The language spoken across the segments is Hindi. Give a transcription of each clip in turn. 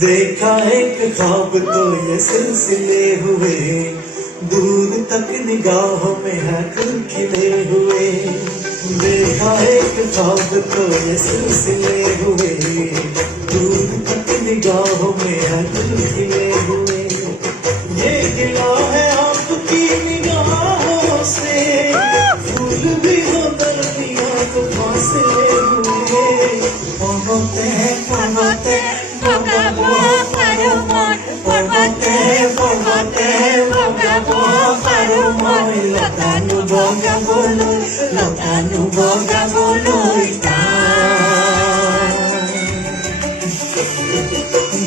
देखा एक ख्वाब तो ये सिलसिले हुए, दूर तक निगाहों में है दिल खिले हुए। देखा एक ख्वाब तो ये सिलसिले हुए, दूर तक निगाहों में है दिल खिले हुए। ये गिला है आपकी निगाहों से, फूल भी हो दर्दियां तो फासले हुए। पहुंचते हैं पहुंचते Lotanu boga bolo ita.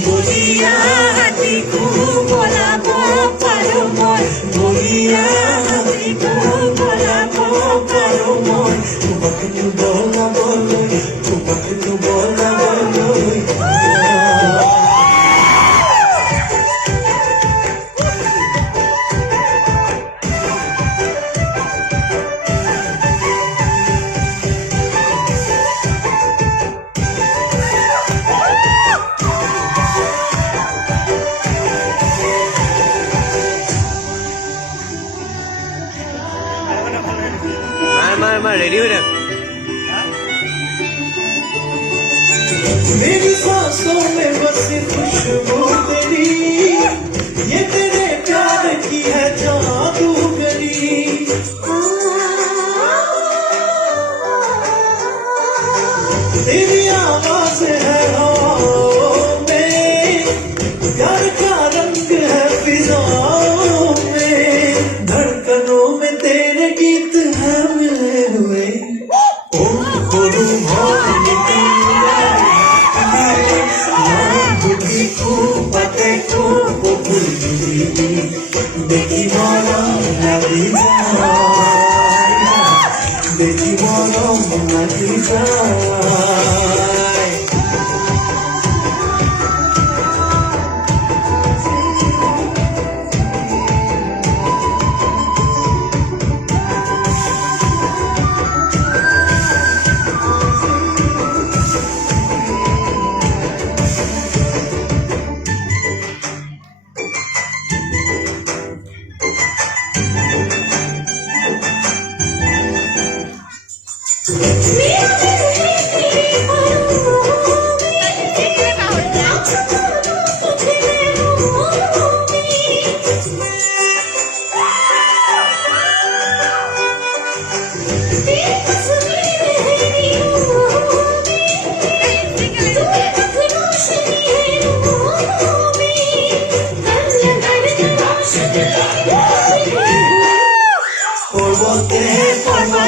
Bolia hatiku bola bo parumoy, bolia hatiku bola bo parumoy. Tubaknu bola bolo, tubaknu bola bolo ita. मैं रेडी हो रहा। मेरी सांसों में बसी खुशबू तेरी, ये तेरे प्यार की है जादूगरी। तेरी आवाज है हवाओं में, प्यार का रंग है फिजाओं में, धड़कनों में तेरे गीत है मिले हुए। देखी मोरो नदी जाए, देखी मोरो नदी जाए।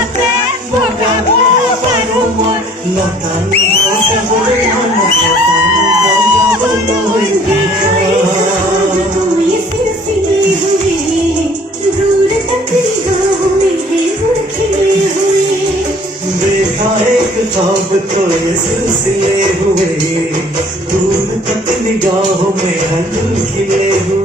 Lotanu boga bolo, lotanu boga bolo ये सिलसिले हुए, दूर तक निगाहों में है गुड़ खिले हुए। देखा एक ख्वाब तो ये सिलसिले हुए, दूर तक निगाहों में है दिल खिले हुए।